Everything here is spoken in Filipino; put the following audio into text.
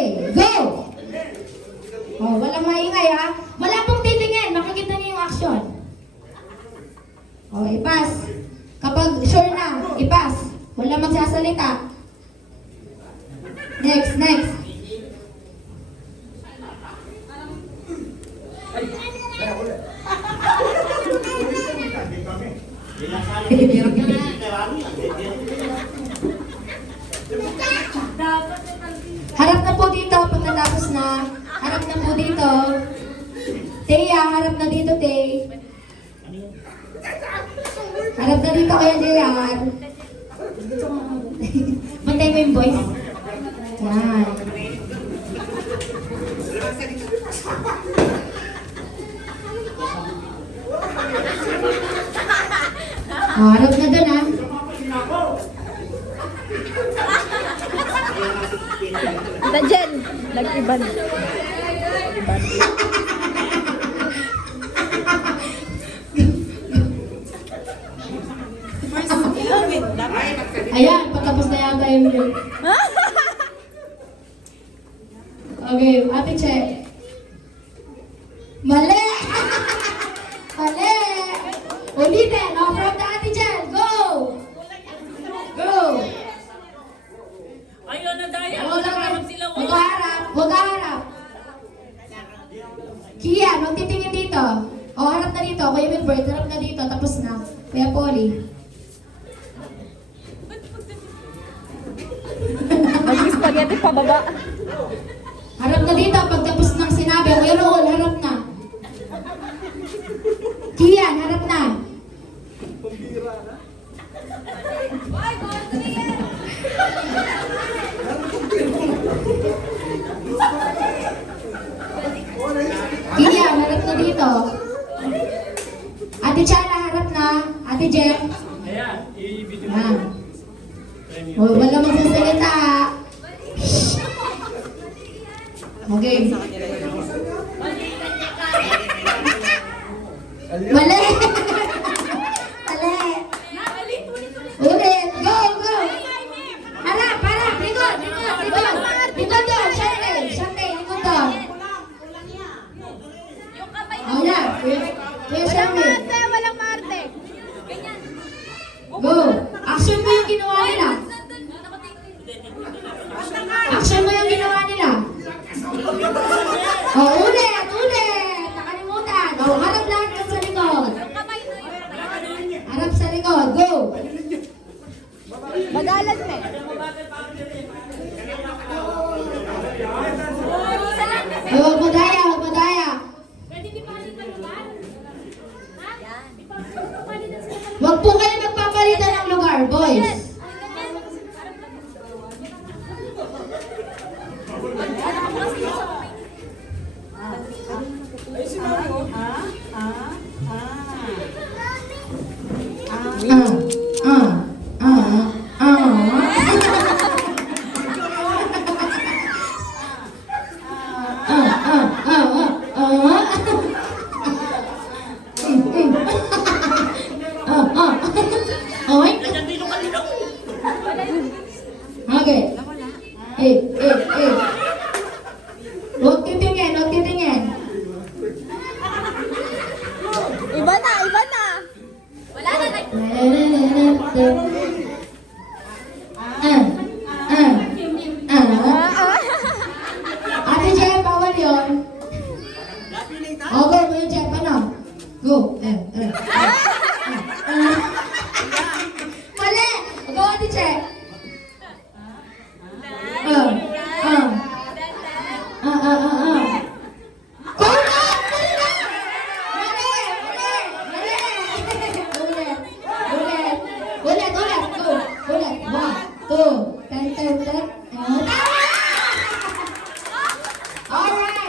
Okay, go! Oh, walang maingay ha. Wala pong titingin. Makikita niyo yung action. Oh, ipas. Kapag sure na, ipas. Wala magsasalita. Next, next. Harap na po dito pagkatapos na. Harap na po dito. Teya, harap na dito, Tay. Harap na dito kaya, JR. Bantay mo yung voice. Yan. Oh, harap na dun, ha? Nandiyan, nag-iban. Iban. Ayan, patapos na yata yung yun. Okay, Ate Che. Mali! Mali! Ulitin, oh, from the Ate Che, go! Go! Ayun na daya. Huwag Nakaharap sila. harap, huwag harap. Kian, huwag titingin dito. O, harap na dito. Kuya Wilbert, harap na dito. Tapos na. Kuya Polly. Mag-spaghetti pababa. Harap na dito. Pagtapos ng sinabi, Kuya Raul, harap na. Kian, harap na. Kian, harap na dito. Ate Chana, harap na. Ate Jen. Ayan, i-video mo. Ah. Oh, wala magsasalita. Okay. Mali! Mali! Ulit! Go! Go! Harap! Harap! Likod! Likod! Likod! Likod doon! Shante! Shante! Likod doon! Oh, yan! Kuya Shante! Walang Marte. Go! Action mo yung ginawa nila! Action mo yung ginawa nila! Oh, ulit! Ulit! Nakalimutan! Oh, harap lahat ka sa likod! Harap sa likod! Go! Bagalan me. Ay, huwag mo daya! Huwag mo daya! Huwag po kayo magpapalitan ng lugar, boys! Okay. Huwag titingin, huwag titingin. Iba na, iba na. Ate Jen, bawal yun. Okay, Kuya Jen, ano? Go. Mali! Go, Ate Jen. Alright!